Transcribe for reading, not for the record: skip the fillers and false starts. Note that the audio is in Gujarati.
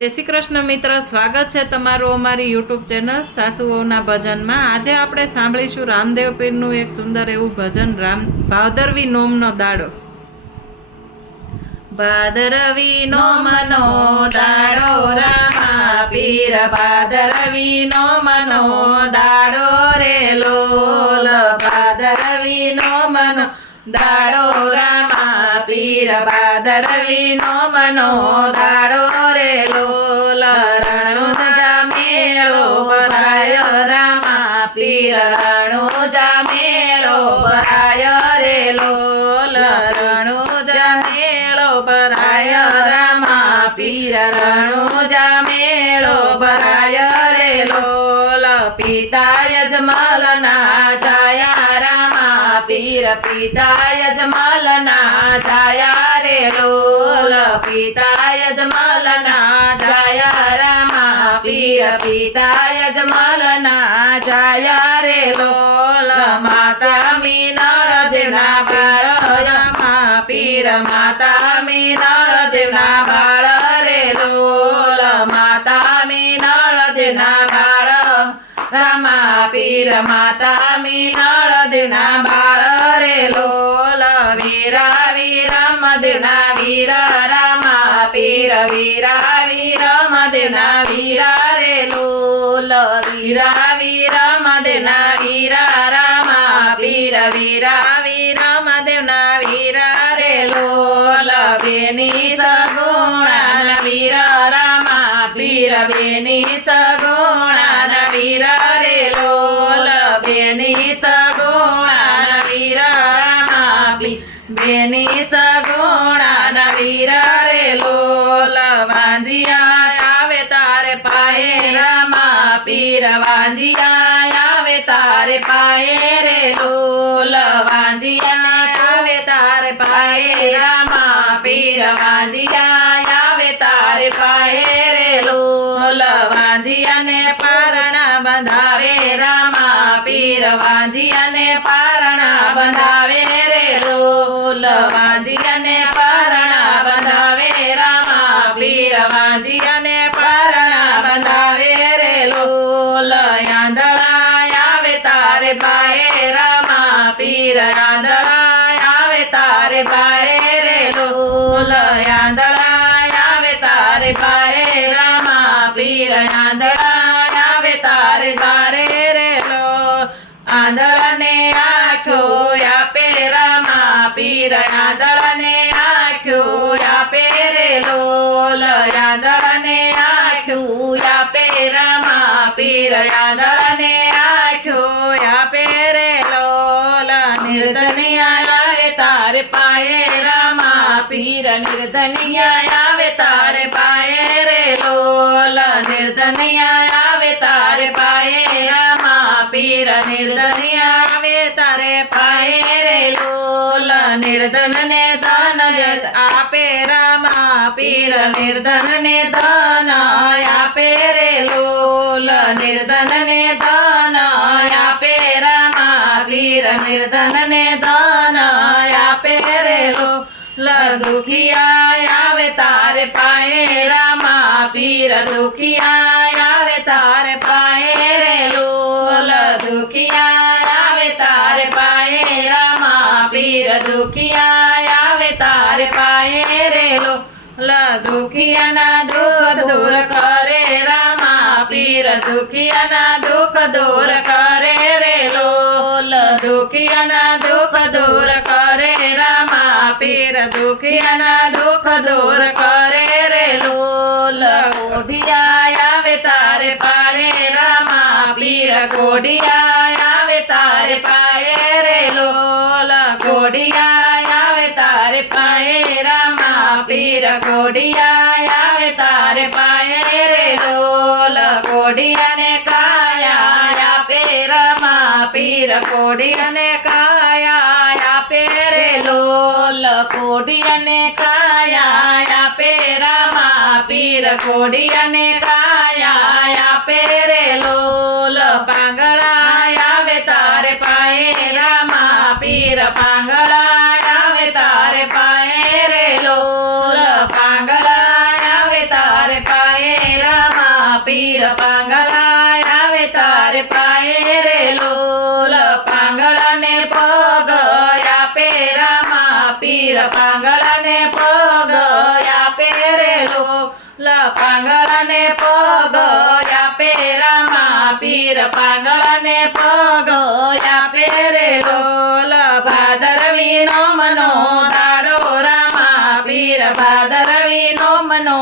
જય શ્રી કૃષ્ણ મિત્ર, સ્વાગત છે તમારું અમારી યુટ્યુબ ચેનલ સાસુઓના ભજનમાં। આજે આપણે સાંભળીશું રામદેવ પીરનું એક સુંદર એવું ભજન, ભાદરવી નોમનો દાડો। ભાદરવી નોમનો દાડો રામા પીર, ભાદરવી નોમનો દાડો રે લોલ, ભાદરવી નોમનો દાડો રામા પીર, ભાદરવી નોમનો દાડો રે લોલ, રણુજા મેળો ભરાય રામા પીર, રણુજા મેળો ભરાય રે લોલ, રણુજા મેળો ભરાય રામા પીર, રણુજા મેળો ભરાય રે લોલ, પિતા યજમલના છાયા રામા પીર, પિતા યજમલના છાયા રે લોલ, પિતા યજમલના છાયા રામા પીર, પિતા યજમલના છાયા રે લોલ, માતા મીનળ દેવના બાળ રામા પીર, માતા મીનળ દેવના બાળ રે લોલ, માતા મીનળ દેવના બાળ રામા પીર, માતા મીનળ દેવના બાળ રે લોલ, વીરા વીરમ દેવના વીર રામા પીર, વીરા વીરમ દેવના વીરા રે લોલ, વીરા વીરમ દેવના વીરા રામા પીર, વીરા વીરમ દેવના વીરા રે લોલ, બેની સગુણા વીર રામા પીર, બેની સગુણા વીર રે લોલ, બેની સગુણા વીર રામા પીર, બેની સગુણા વીર રે લોલ, વાંજિયા આવે તારે પાયે રામા પીર, વાંજિયા આવે તારે પાયે રે લોલ, વાંજિયા આવે તારે પાયે રામા પીર, વાંજિયા આવે તારે પાયે રે લોલ, વાંજિયાને પારણા બંધાવે રામા પીર, વાંજિયાને પારણા બંધાવે રે લોલ, વાંજિયાને પારણા બંધાવે રામા પીર, વાંજિયાને પારણા બંધાવે રે લોલ, આંધળા આવે તારે પાયે રામા પીર, આંધળા આવે તારે પાયે રે લોલ, આંધળા આવે તારે પાયે રામા પીર, આંધળા આવે તારે તારે રે લોલ, આંધળાને આંખો આપે રામા પીર, આંધળાને આંખો આપે રે લોલ, આંધળાને આંખો આપે રામા પીર, આંધળાને આંખો આપે રે લોલ, નિર્ધનિયા આવે તારે પાયે રામા પીર, નિર્ધનિયા આવે તારે પાયે રે લોલ, નિર્ધનિયા આવે તારે પાયે રામા પીર, નિર્ધનિયા આવે તારે પાયે રે લોલ, નિર્ધનને ધન આપે રામા પીર, નિર્ધનને ધન આપે રે લોલ, નિર્ધનને ધન આપે રામા પીર, નિર્ધનને ધન આપે રે લોલ, દુખિયા આવે તારે પાયે રામા પીર, દુખિયા આવે તારે પાયે રે લોલ, દુખિયા આવે તારે પાયે રામા પીર, દુખિયા આવે તારે પાયે રે લોલ, દુખિયાના દુઃખ દૂર કરે રામા પીર, દુખિયાના દુઃખ દૂર કરે રે લોલ, દુખિયાના દુઃખ દૂર કરે રામા પીર, દુખિયાના દુઃખ દૂર કરે રે લોલ, કોઢિયા આવે તારે પાયે રામા પીર, કોઢિયા આવે તારે પાયે રે લોલ, કોઢિયા આવે તારે પાયે રામા પીર, કોઢિયા આવે તારે પાયે રે લોલ, કોઢિયાને કાયા આપે રામા પીર, કોઢિયાને કાયા આપે રે લોલ, કોઢિયાને કાયા આપે રામા પીર, કોઢિયાને કાયા આપે રે લોલ, પાંગળા આવે તારે પાયે રામા પીર, પાંગળા આવે તારે પાયે રે લોલ, પાંગળા આવે તારે પાયે પાયે રામા પીર પાંગળા આવે તારે પાયે રે લોલ પાંગળાને પગ આપે રામા પીર પાંગળાને પગ આપે રે લોલ પાંગળાને પગ આપે રામા પીર પાંગળાને પગ આપે રે લોલ ભાદરવી નો મનો દાડો રામા પીર ભાદરવી નો મનો